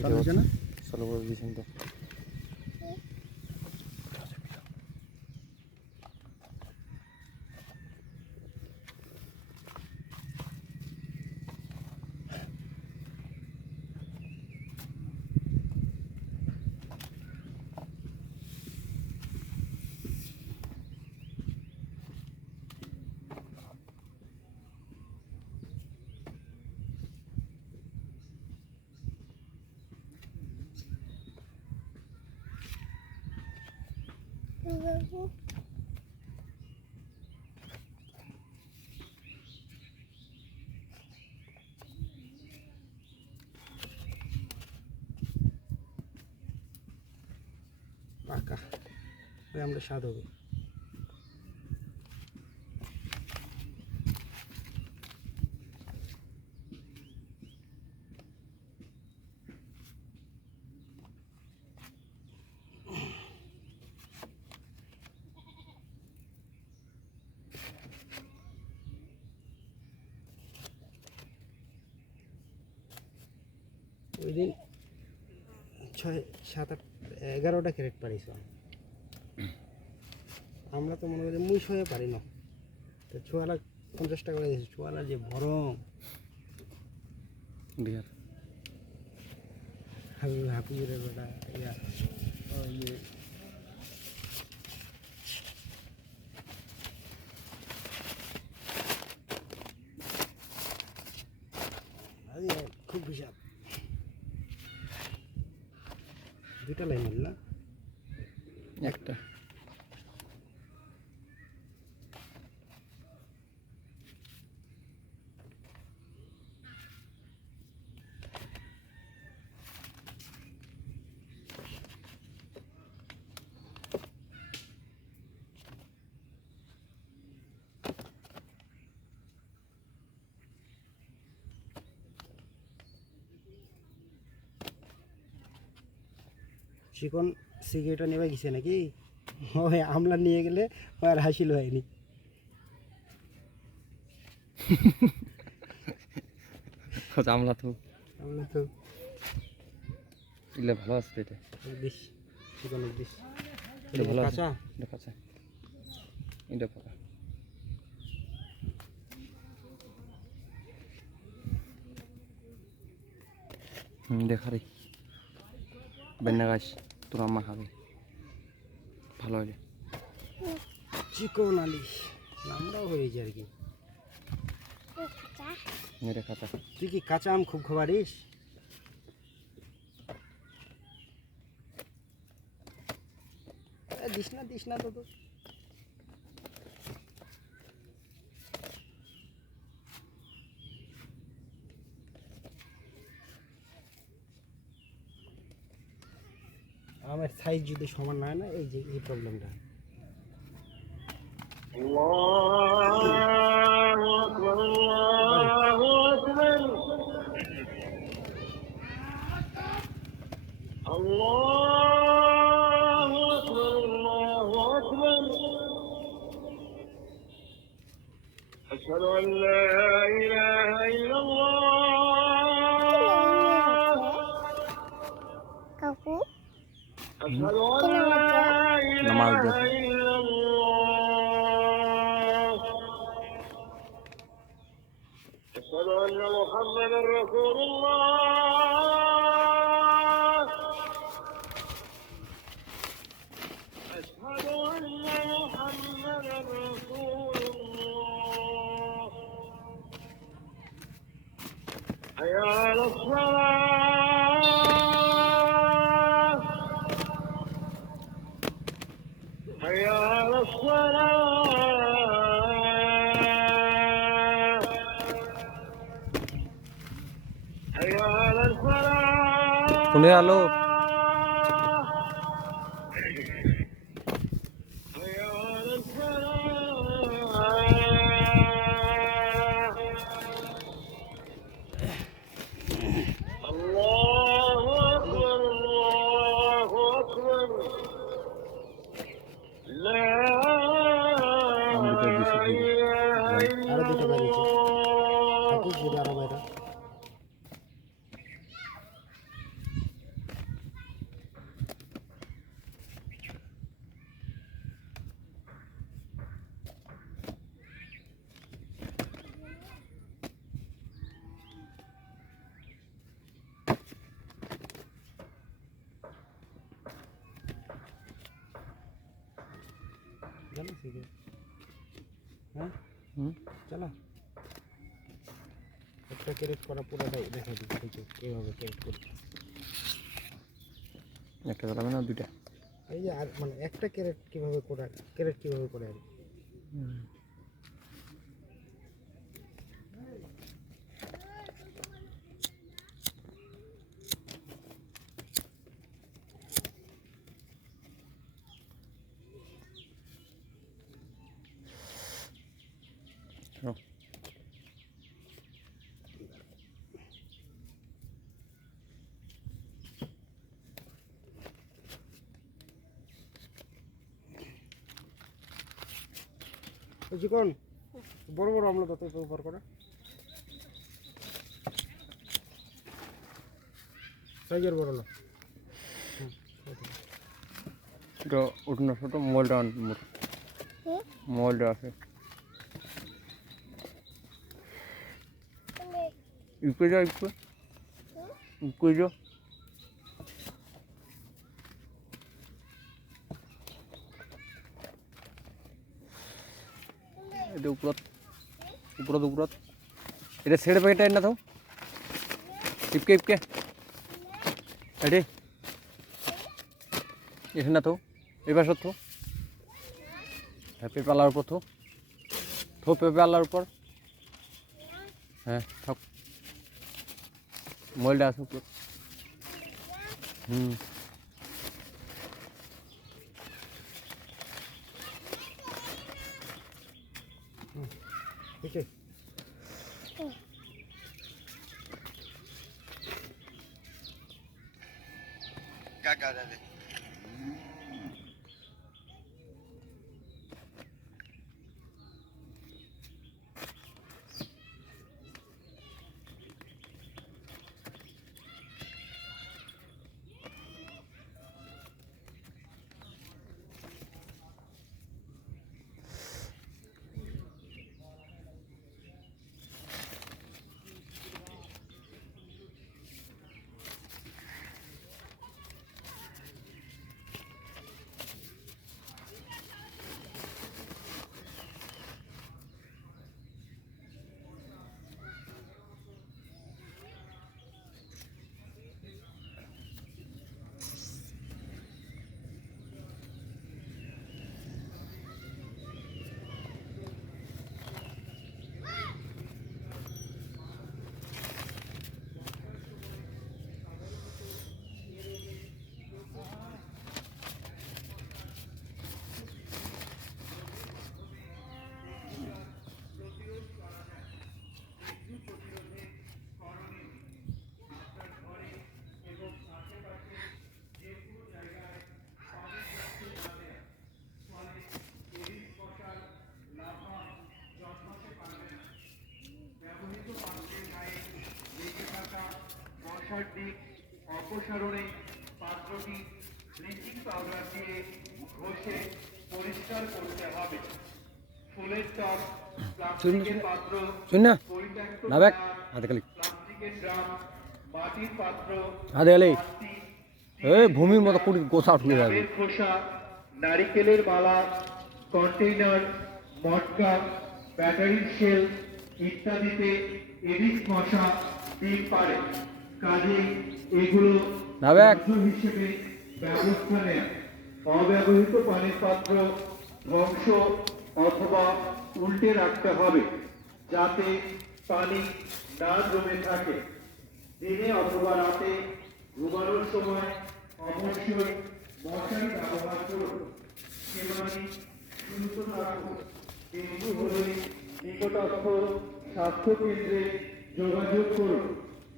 চলো বলে দিয়েছেন তো পাকা ওই আমরা স্বাদ হবে। ওই দিন 6-7-8-11টা ক্যারেট পারিস। আমরা তো মনে করি মুই হয়ে পারি না, তো ছোয়ালা 50 টাকা করে দিয়েছে। ছোয়ালা যে ভরম বিহার হাফিজের বেটা ইয়া ইয়ে খুব বিশাল। 2টা লাইন না একটা চিকন সিগারেটটা নেবে গেছে নাকি? ওই আমলা নিয়ে গেলে আর হাসিল হয়নি। আমলা তো আমলা তো ইলে ভালো আছে। এটা দিস চিকনের দিস। এটা ভালো আছে। কাঁচা এটা কাঁচা, এটা পাকা। দেখা রে বেন্না গাছ তোর আম্মা খাবে ভালো হলে। চিকন আলিশ নামটাও হয়েছে আর কি। এটা কাঁচা। তুই কি কাঁচা আম খুব খাবারিস? দিস না তো তো আমার সাইজ যদি সমান না হয় না, এই যে এই প্রবলেমটা। أشهد أن لا إله إلا الله أشهد أن لا إله إلا الله أشهد أن محمدا رسول الله أشهد أن محمدا رسول الله حي على الصلاة حي على الصلاة حي على الفلاح কোনে আলো حي على الفلاح الله أكبر الله أكبر لا إله إلا الله থাকিস যদি আরো বাইরে শিখে হ্যাঁ হুম চলো একটা ক্যারেট করা পুরোটাই দেখা দিচ্ছি কীভাবে ক্যারেট করতে একটা চালাবে না দুইটা এই যে আর মানে একটা ক্যারেট কীভাবে করা ক্যারেট কীভাবে করে আর কি। চলো। ওই চিকন বড় বড় আমলা তত উপর করে সাইজের বড় না এটা উঠুন না ছোটো মোবাইলটা আন মোবাইলটা আছে ইউকে যাও ইউকে যাও এটা উপরত উপরত উপরত এটা ছেড়ে প্যাকেটটা এনে থাও ইপকে ইপকে এডি এখানে থাও এই পাশে থো পেঁপে আলার উপর থো পেঁপে আলার উপর হ্যাঁ থাক মোবাইলটা আছে উপর হুম ঠিক আছে কাকা দাদা মশার দিক অপসারণে পাত্রটি ব্লিচিং পাউডার দিয়ে ঘষে পরিষ্কার করতে হবে। ফুলের টব, প্লাস্টিকের পাত্র, শুন না পরিত্যক্ত না ব্যাগ টায়ার, হাতে খালি প্লাস্টিকের ড্রাম, মাটির পাত্র, হাতে খালি প্লাস্টিক, এই ভূমির মতো কুড়ি গোছা উঠে যাবে ডাবের খোসা, নারিকেলের মালা, কন্টেইনার, মটকা, ব্যাটারির সেল ইত্যাদিতে এডিস মশা ডিম পারে। কাজেই এগুলো না ব্যাগ বর্জ্য হিসেবে ব্যবস্থা নেয়। অব্যবহৃত পানির পাত্র ধ্বংস অথবা উল্টে রাখতে হবে যাতে পানি না জমে থাকে। দিনে অথবা রাতে ঘুমানোর সময় অবশ্যই মশারি ব্যবহার করুন। সেবানি সুস্থ থাকুন। ডেঙ্গু হলে নিকটস্থ স্বাস্থ্য কেন্দ্রে যোগাযোগ করুন।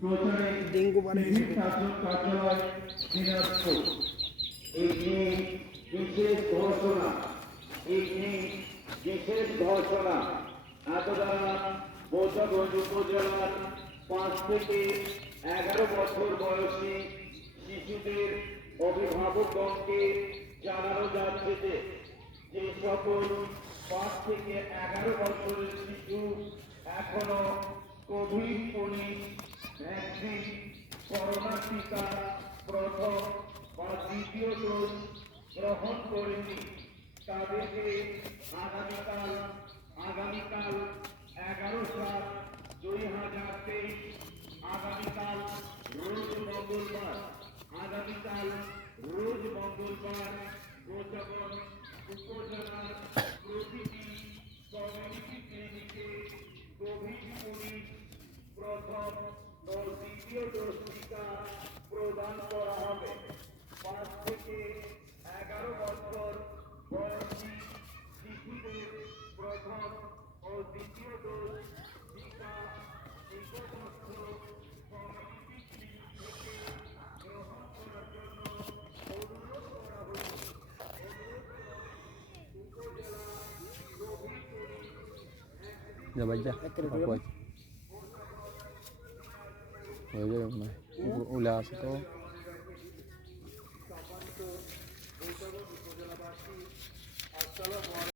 প্রচারে ডেঙ্গু বাড়ে সিভিল শাসক কার্যালয় দিনাজপুর। এই নিয়ে বিশেষ ঘোষণা এত দ্বারা বোচাগঞ্জ উপজেলার 5 থেকে 11 বছর বয়সী শিশুদের অভিভাবকগণকে জানানো যাচ্ছে যে যে সকল 5 থেকে 11 বছরের শিশু এখনো কোভিড-19 ভ্যাকসিন করোনা টিকা প্রথম বা দ্বিতীয় ডোজ গ্রহণ করেনি তাদেরকে আগামীকাল 11/7/2023 আগামীকাল রোজ মঙ্গলবার কোচবন উপজেলার প্রতিটি কমিউনিটি ক্লিনিকে কোভিড-19 প্রথম ও দ্বিতীয় ডোজ টিকা প্রদান করা হবে। 5 থেকে 11 বছর বয়সী শিশুদের প্রথম ও দ্বিতীয় ডোজ টিকা নিকটস্থ কমিউনিটি ক্লিনিক থেকে গ্রহণ করার জন্য অনুরোধ করা হয়েছে। উপজেলা কোভিড-19 যা ভাই যা কই হয়ে যাবে মনে হয় ওলা আছে তো উপজেলাবাসী আসসালামু আলাইকুম।